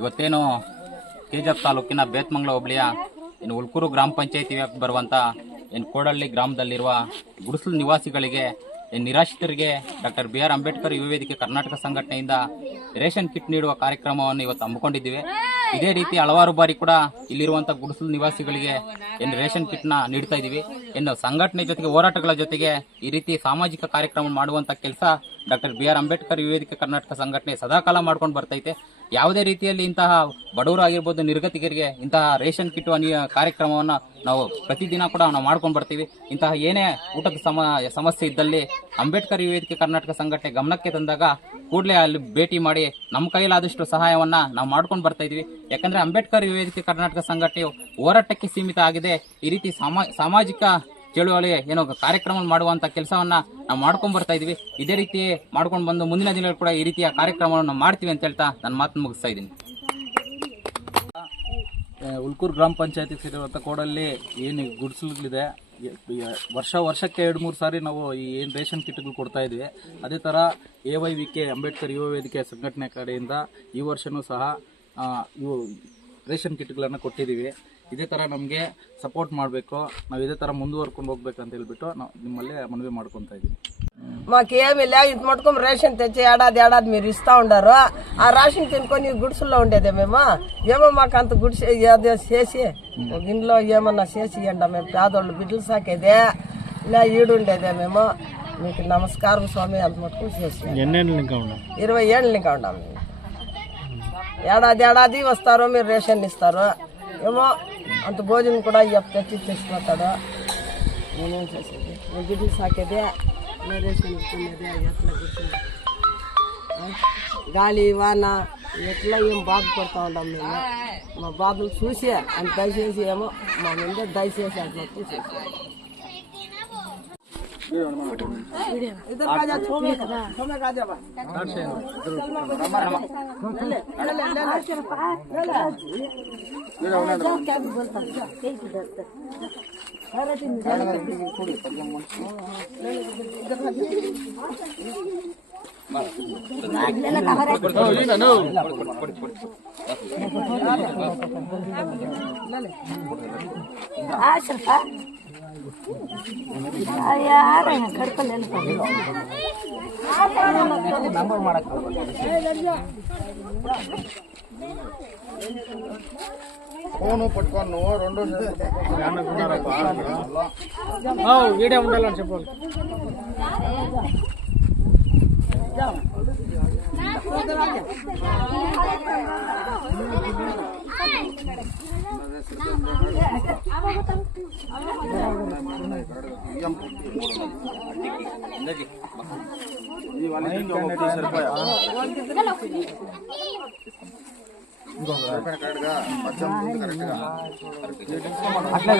ಇವತ್ತೇನು ಕೆಜಿಎಫ್ ತಾಲೂಕಿನ ಬೇತ್ಮಂಗ್ಲ ಹೋಬಳಿಯ ಇನ್ನು ಉಲ್ಕೂರು ಗ್ರಾಮ ಪಂಚಾಯತಿ ವ್ಯಾಪ್ತಿ ಬರುವಂಥ ಕೋಡಹಳ್ಳಿ ಗ್ರಾಮದಲ್ಲಿರುವ ಗುಡಿಸಲು ನಿವಾಸಿಗಳಿಗೆ ನಿರಾಶ್ರಿತರಿಗೆ ಡಾಕ್ಟರ್ BR ಅಂಬೇಡ್ಕರ್ ಯುವ ವೇದಿಕೆ ಕರ್ನಾಟಕ ಸಂಘಟನೆಯಿಂದ ರೇಷನ್ ಕಿಟ್ ನೀಡುವ ಕಾರ್ಯಕ್ರಮವನ್ನು ಇವತ್ತು ಹಮ್ಮಿಕೊಂಡಿದ್ದೀವಿ. ಇದೇ ರೀತಿ ಹಲವಾರು ಬಾರಿ ಕೂಡ ಇಲ್ಲಿರುವಂತಹ ಗುಡಿಸಲು ನಿವಾಸಿಗಳಿಗೆ ರೇಷನ್ ಕಿಟ್ ನ ನೀಡ್ತಾ ಇದೀವಿ. ಸಂಘಟನೆ ಜೊತೆಗೆ ಹೋರಾಟಗಳ ಜೊತೆಗೆ ಈ ರೀತಿ ಸಾಮಾಜಿಕ ಕಾರ್ಯಕ್ರಮ ಮಾಡುವಂತ ಕೆಲಸ ಡಾಕ್ಟರ್ BR ಅಂಬೇಡ್ಕರ್ ಯುವ ವೇದಿಕೆ ಕರ್ನಾಟಕ ಸಂಘಟನೆ ಸದಾಕಾಲ ಮಾಡ್ಕೊಂಡು ಬರ್ತೈತೆ. ಯಾವುದೇ ರೀತಿಯಲ್ಲಿ ಇಂತಹ ಬಡವರು ಆಗಿರ್ಬೋದು, ನಿರ್ಗತಿಕರಿಗೆ ಇಂತಹ ರೇಷನ್ ಕಿಟ್ ಕಾರ್ಯಕ್ರಮವನ್ನು ನಾವು ಪ್ರತಿದಿನ ಕೂಡ ನಾವು ಮಾಡ್ಕೊಂಡು ಬರ್ತೀವಿ. ಇಂತಹ ಏನೇ ಊಟದ ಸಮಸ್ಯೆ ಇದ್ದಲ್ಲಿ ಅಂಬೇಡ್ಕರ್ ಯುವ ವೇದಿಕೆ ಕರ್ನಾಟಕ ಸಂಘಟನೆ ಗಮನಕ್ಕೆ ತಂದಾಗ ಕೂಡಲೇ ಅಲ್ಲಿ ಭೇಟಿ ಮಾಡಿ ನಮ್ಮ ಕೈಲಾದಷ್ಟು ಸಹಾಯವನ್ನ ನಾವು ಮಾಡ್ಕೊಂಡು ಬರ್ತಾ ಇದೀವಿ. ಯಾಕಂದ್ರೆ ಅಂಬೇಡ್ಕರ್ ಯುವ ವೇದಿಕೆ ಕರ್ನಾಟಕ ಸಂಘಟನೆಯು ಹೋರಾಟಕ್ಕೆ ಸೀಮಿತ ಆಗಿದೆ. ಈ ರೀತಿ ಸಾಮಾಜಿಕ ಚಳುವಳಿ ಕಾರ್ಯಕ್ರಮ ಮಾಡುವಂತ ಕೆಲಸವನ್ನ ನಾವು ಮಾಡ್ಕೊಂಡ್ ಬರ್ತಾ ಇದೀವಿ. ಇದೇ ರೀತಿ ಮಾಡ್ಕೊಂಡು ಬಂದು ಮುಂದಿನ ದಿನಗಳು ಕೂಡ ಈ ರೀತಿಯ ಕಾರ್ಯಕ್ರಮವನ್ನು ಮಾಡ್ತೀವಿ ಅಂತ ಹೇಳ್ತಾ ನನ್ನ ಮಾತನ್ನು ಮುಗಿಸ್ತಾ ಇದ್ದೀನಿ. ಉಲ್ಕೂರು ಗ್ರಾಮ ಪಂಚಾಯತಿ ಸೇರಿರುವಂಥ ಕೋಡಲ್ಲಿ ಏನು ಗುಡಿಸಲಿದೆ, ವರ್ಷಕ್ಕೆ 2-3 ಸಾರಿ ನಾವು ಈ ಏನು ರೇಷನ್ ಕಿಟ್ಗಳು ಕೊಡ್ತಾ ಇದ್ವಿ. ಅದೇ ಥರ AYVK ಅಂಬೇಡ್ಕರ್ ಯುವ ವೇದಿಕೆ ಸಂಘಟನೆ ಕಡೆಯಿಂದ ಈ ವರ್ಷವೂ ಸಹ ಇವು ರೇಷನ್ ಕಿಟ್ಗಳನ್ನು ಕೊಟ್ಟಿದ್ದೀವಿ. ಇದೇ ಥರ ನಮಗೆ ಸಪೋರ್ಟ್ ಮಾಡಬೇಕು, ನಾವು ಇದೇ ಥರ ಮುಂದುವರ್ಕೊಂಡು ಹೋಗ್ಬೇಕಂತ ಹೇಳ್ಬಿಟ್ಟು ನಾವು నిమ్మల్ని మనవి ಮಾಡ್ಕೊತಾ ఇದ್ದೀವಿ. మాకేమి లే, ఇది మటుకు రేషన్ తెచ్చి ఏడాది మీరు ఇస్తా ఉండారు. ఆ రేషన్ తినుకొని గుడిసెల్లో ఉండేదే మేము. ఏమో మాకు అంత గుడిసె ఏదో చేసి ఒక ఇంట్లో ఏమన్నా చేసి ఇవ్వండి, మేము పేదోళ్ళు బిడ్డలు సాకేదే లే, ఈడుండేదే మేము. మీకు నమస్కారం స్వామి, అంత మటుకు చేసి 20 ఏళ్ళు ఇంకా ఉన్నాము. ఏడాది వస్తారు, మీరు రేషన్ ఇస్తారు. ఏమో అంత భోజనం కూడా తెచ్చి తెచ్చిపోతాడు. నేనేం చేసేది, బిడ్డలు సాకేదే, రేషన్ ఇస్తున్నదే. ఎట్లా కూర్చుంది గాలి వాన ఎట్లా ఏం బాధపడుతూ ఉంటాం మేము. మా బాధలు చూసి అంత దయచేసి ఏమో మా ముందే దయచేసి అట్లా చూసేసి ఫోను పట్టుకొని నువ్వు 2 వీడియో ఉండాలని చెప్పాలి. అట్లా